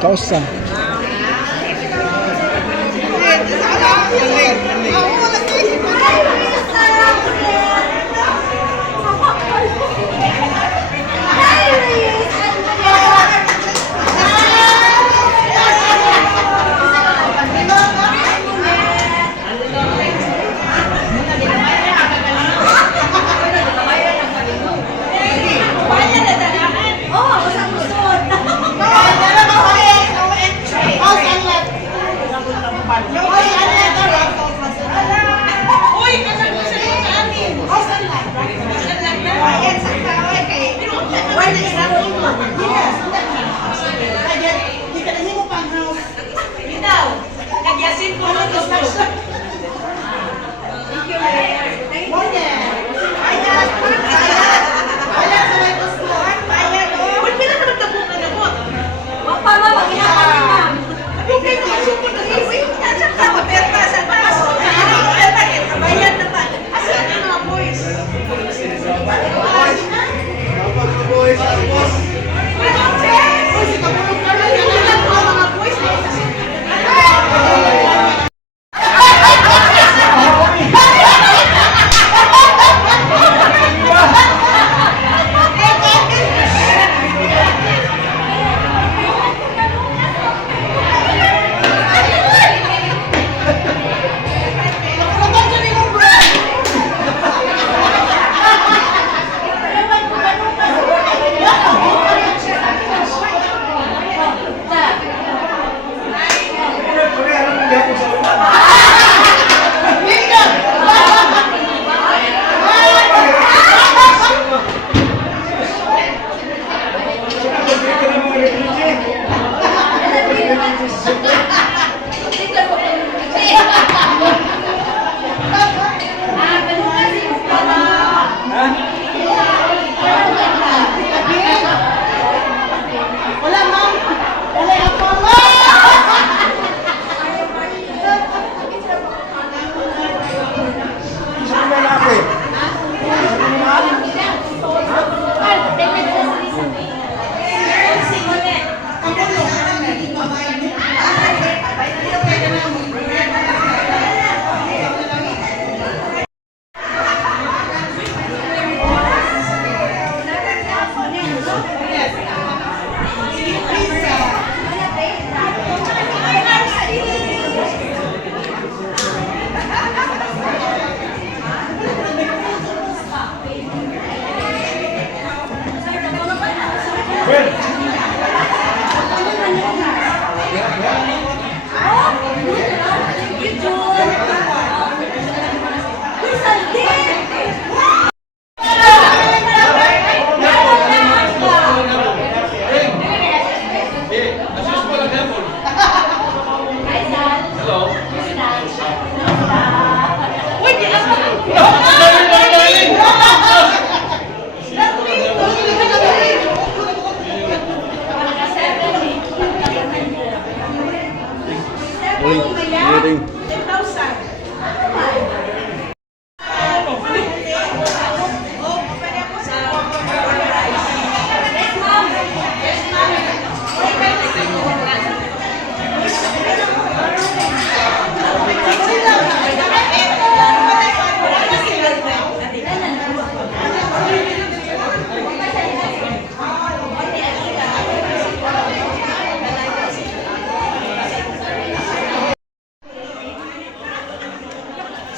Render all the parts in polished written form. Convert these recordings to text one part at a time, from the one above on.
Kausa.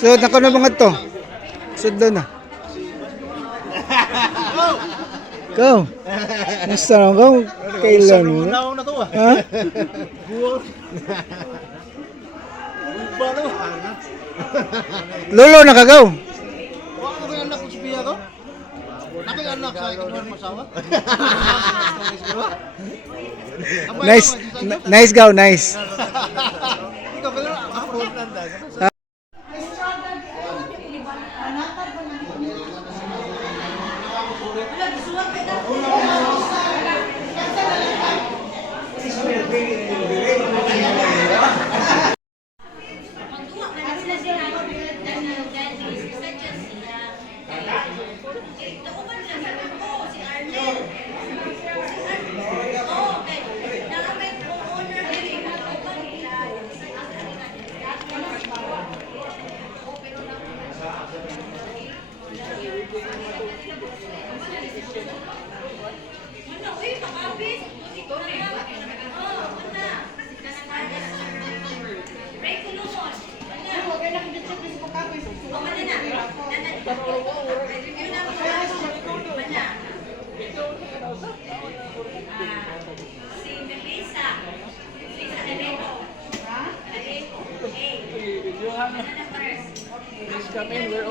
So, nako na mga to. Sudlo na. Go. Musta na ko? Kailan mo? Ha? Lolo na kagaw. Nice. Nice gaw, nice.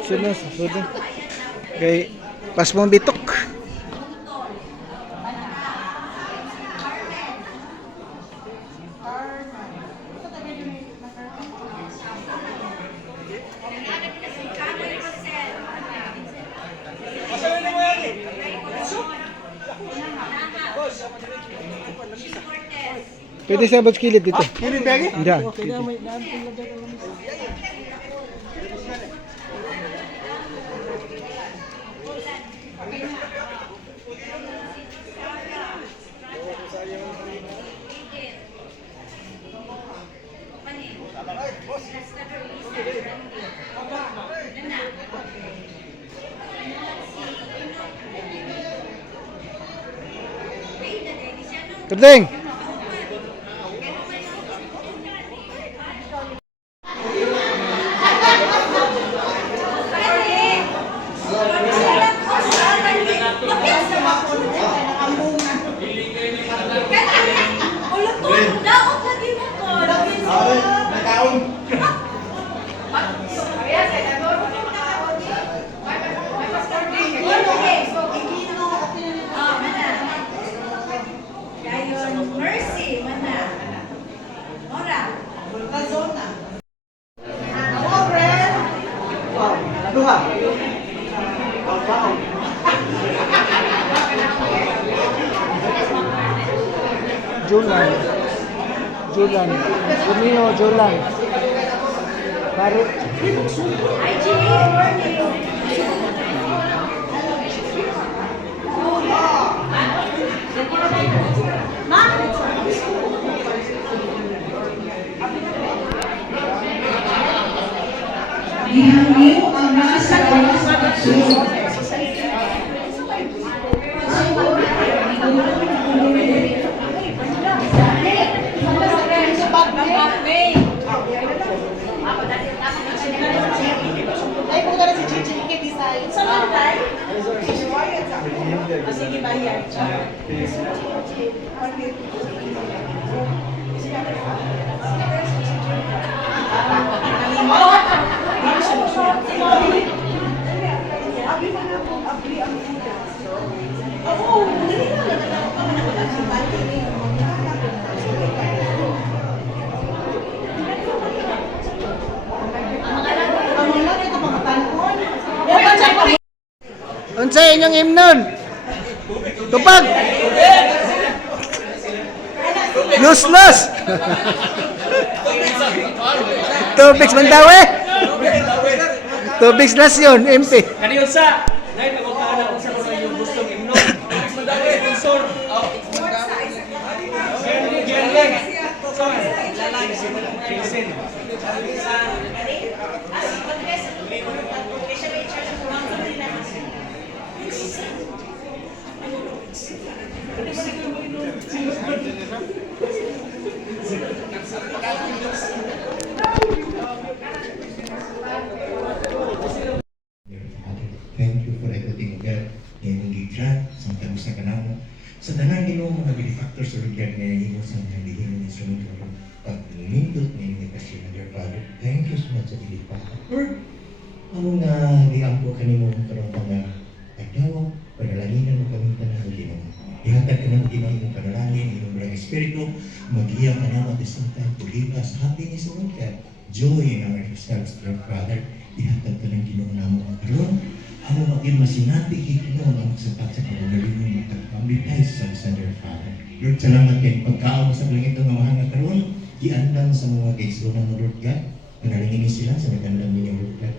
Sunod. Kay Pas mong bitok. Pwede sa abot kilid dito. Kilid lagi? Diyan. Terdeng. Mercy, mana? Ora. Duha. Julan. Julan. Pumino, Julan. Barit. Hi, Jimmy. Morning. Dihangin ang nasa oras sa pagsunod. Ay, kung na si Chichi, design. Sa mantay? Sige, bayan. Unsa inyong himnon? Tupag. Useless. Tubig man daw eh. Tubig lasyon, MP. Kaniyon sa, dahil pag-upahan ako sa mga yung gustong imno. Madami sponsor. Gerling. Crisin. Thank you for everything, God. Ngayong gigrat, sa tagus na kanamo. Sa tanan nilo mga benefactors sa rigyan na imo sa mga lihin ng instrument ko. Pag nimindot na yung kasi na dear Father, thank you so much sa bilit pa. Lord, amo nga diampo kanimo karong mga adlaw, panalaginan mo kami tanan ng Ginoo. Ihatag ka ng Ginoo imong panalangin, imong mga espiritu, mag-iya ka na at the same time, pulipas, happiness o God, joy in our lives, dear Father. Ihatag ka ng Ginoo namo karon. Amo maging masinati Ginoo ang sapat sa paggaling mo magpambitay sa Dear Father. Lord, salamat kay pagkaon sa langit ng mga nga karon, giandam sa mga kaigsunan mo Lord God. Panalangin sila sa nagandam ninyo Lord God.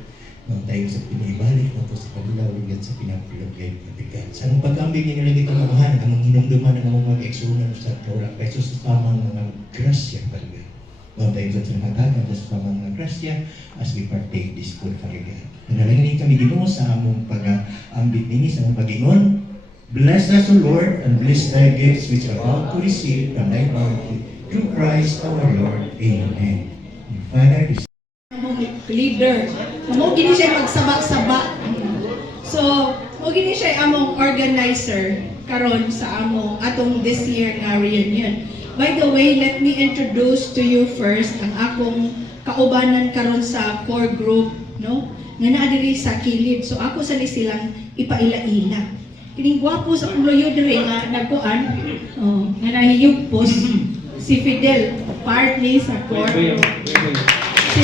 Nang tayo sa pinibalik na po sa paglaw Lord God sa pinapilog kay patigan. Sa mong pag-ambig ninyo lang ito mamahan, ang hinumduman ng mga kaigsunan sa Torah kay Jesus sa tamang mga grasya Father. Nang tayo sa sinamatagan sa tamang mga grasya as we partake this food Father God. Panalangin kami Ginoo sa among pag-ambit nini sa among Panginoon. Bless us, O Lord, and bless thy gifts which are about to receive from thy bounty through Christ our Lord. Amen. And Father, this Leader. Mo gini siya magsaba-saba. So, mo gini siya among organizer karon sa among atong this year nga reunion. By the way, let me introduce to you first ang akong kaubanan karon sa core group, no? nga naa diri sa kilid. So ako sa silang ipaila-ila. Kining gwapo sa uloyo diri nga nagkuan, nga nahiyugpos si Fidel, partly sa courtroom. Si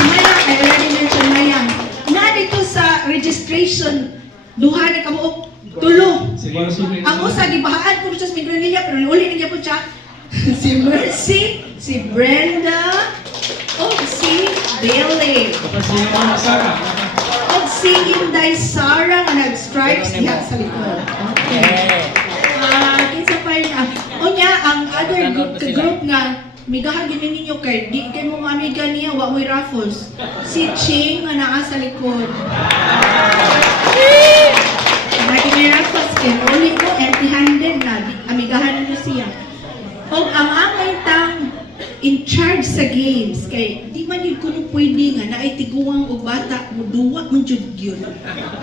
Mayang, I already mentioned Mayang. Na dito sa registration, duha ni kabuok, tulo. Ang usa gibahaan ko sa Migranilla, pero uli niya po siya. Si Mercy, si Brenda, o si Bailey. O si Inday Sara nga nag-stripes diha sa likod. Okay. Kinsa pa yun, o niya, ang other group nga, migahan din ninyo kay, di kay mo amiga niya, wa mo'y raffles. Si Ching nga naa sa likod. Lagi may raffles kay, uli ko, empty-handed na, amigahan na siya. O ang amay tang in charge sa games, kay di man yun kuno pwede nga, naitiguang o bata, muduwa mong jud yun.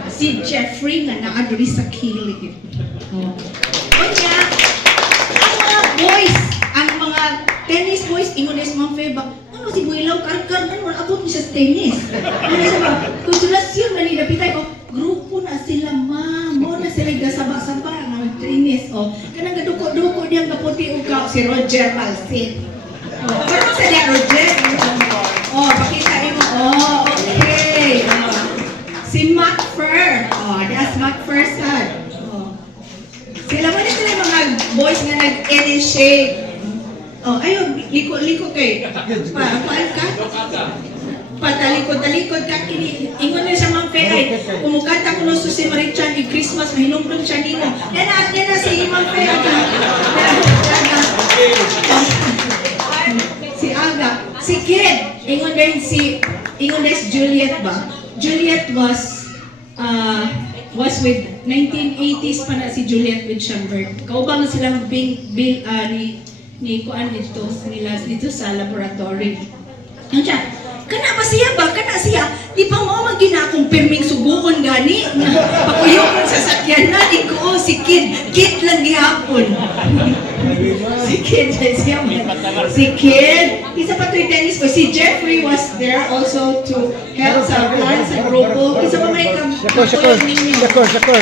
Si Jeffrey nga naa diri sa kilig. O niya, ang mga boys, ang mga tennis boys, ingon na sa mga feba, ano si Builaw, karkar, ano, abot niya sa tennis. Ano siya ba, konsulasyon na nilapitay ko, grupo na sila, mo na sila gasaba-saba, nga mag-tennis, kanang gaduko-duko diyang kaputi ukaw, si Roger Malsin. Pero sa niya, Roger, pakita mo, okay. Si Mac Fur, that's Mac Fur sad. Sila mo na sila mga boys nga nag-initiate. Ayun, liko kay. Paan ka? Patalikod-talikod ka kini. Ingon na siya mang Fay. Kumukanta ko no si Marichan i Christmas mahinumdum siya nino. Yan na si Mang Fay aga. Si Aga, si Kid. Ingon din si Juliet ba? Juliet was with 1980s pa na si Juliet with Schambert. Kaubang silang ni kuan dito nila dito sa laboratory. Ano siya? Kana siya? Di pa mo magina-confirming subuon gani. Pakuyokon sa sakyan na di ko si Kid lang gihapon. Si Kid. Isa pa to'y tennis ko. Si Jeffrey was there also to help sa plan sa grupo. Isa pa may Shakur.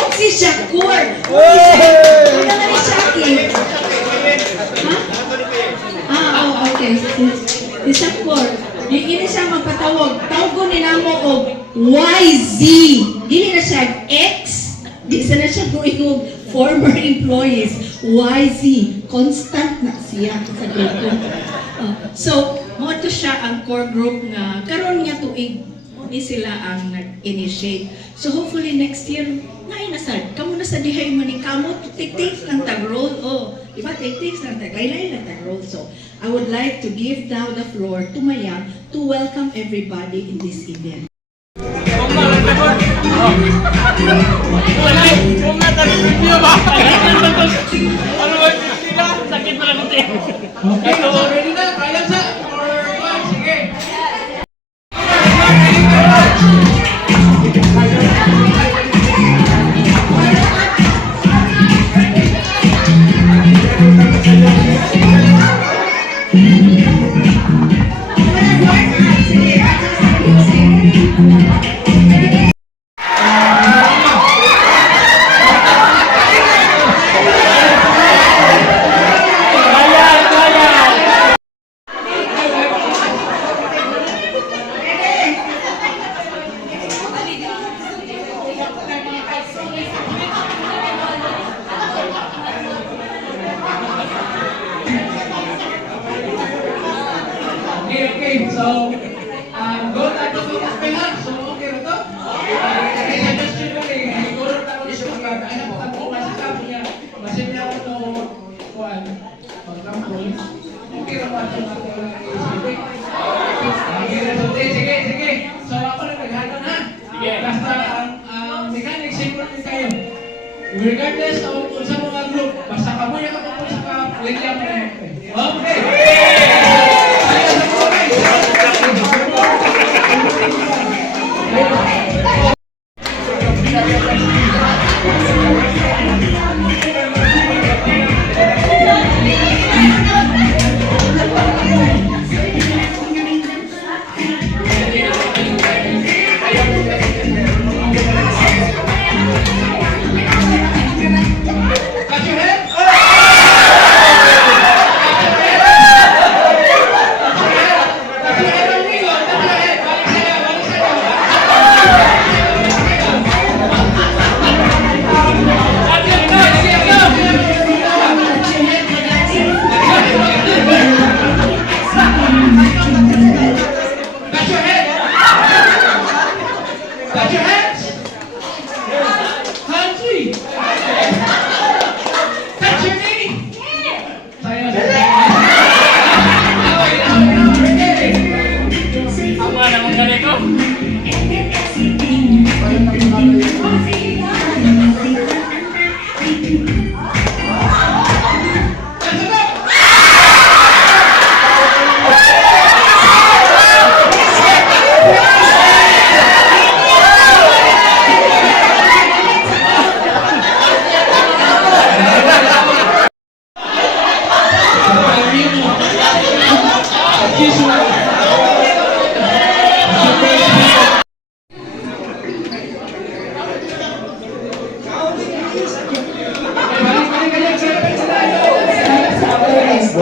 Oh, si Shakur. Ano na ni Shaki? Okay. Si Shakur. Hindi siya magpatawag. Tawag ni namo og YZ. Dili na siya X. Di na siya buingog former employees. YZ. Constant na siya sa grupo. So, mo to siya ang core group nga karon nga tuig ni sila ang nag-initiate. So hopefully next year nainasad. Kamo na sa dihay man ni kamo tik-tik lang tag-roll. Diba? Tik-tik lang tag-laylay lang tag-roll. So, I would like to give now the floor to Mayang to welcome everybody in this event. Okay, so ready na? Kaya sa? Sige. Okay, so, go tayo sa kapihan. So, okay na to? Okay, suggestion ko eh. Siguro tayo sa mga kaya mo ang bukas sa sabi niya. Masin niya ko ito, kuhan, pagkampol. Okay na ba ito natin isipin? Sige. So, ako na naghalo na. Basta ang mechanic, simple din kayo. Regardless of kung sa mga group, basta kamuya ka po sa kapilya mo. Okay!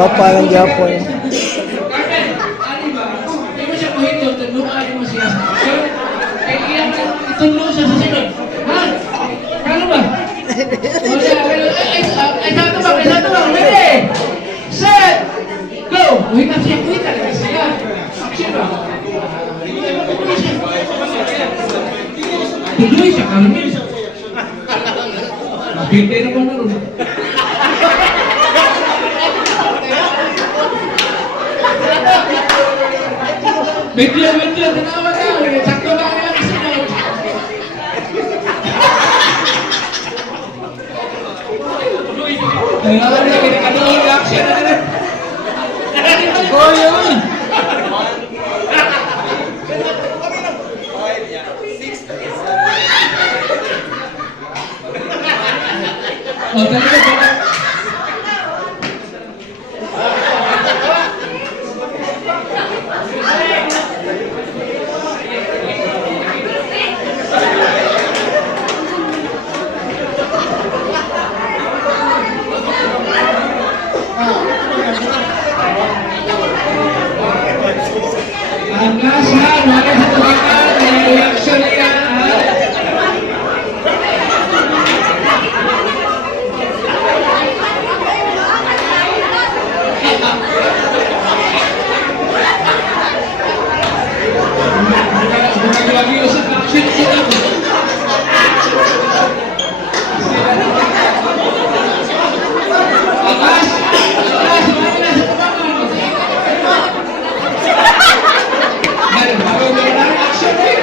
Gwapa ng Japon. Carmen, ano ba? Hindi mo siya kuhito, tundungan mo siya sa action. Kaya iyan itulong siya sa sinod. Ha? Kano ba? Ay, sato ba? Ready? Set! Go! Kuhita siya, kuhita. Siya. Action ba? Tuloy siya, Carmen. Mabinte naman na rin. Video, tanawa ka. Sakto lang yan kasi na. Kailangan na, kinakanoon lang siya na rin. Go yun! O, talaga. Ang nasa, wala sa tumakan, reaction niya. Bukan lagi usap action niya. Akas, wala sa tumakan. Baru benar action nih.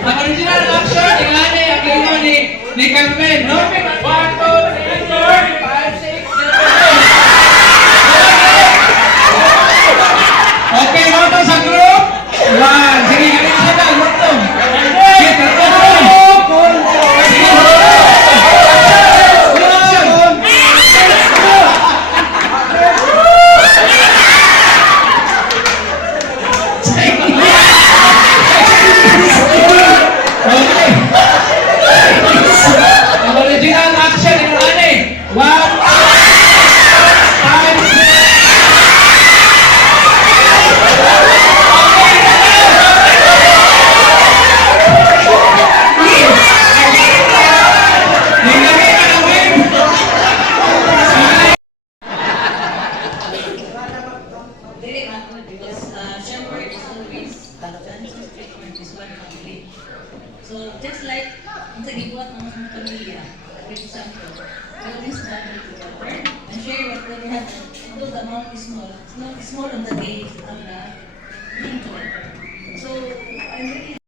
Ang original action ni Carmen, no? 1, 2, 3, 4, 5, 6, 7. Okay, moto sa group. 1. Sige, ganun siya na. Moto. Sige, tatlo. Ang original action ni Carmen. 1, 5, 6. Very awkward because shepherd is always Genesis 3:1 is one complete. So just like ang sa gibuhat ng mga pamilya, for example, always gather together and share what we have. Although the amount is small, it's not small on the day of the being together. So I'm really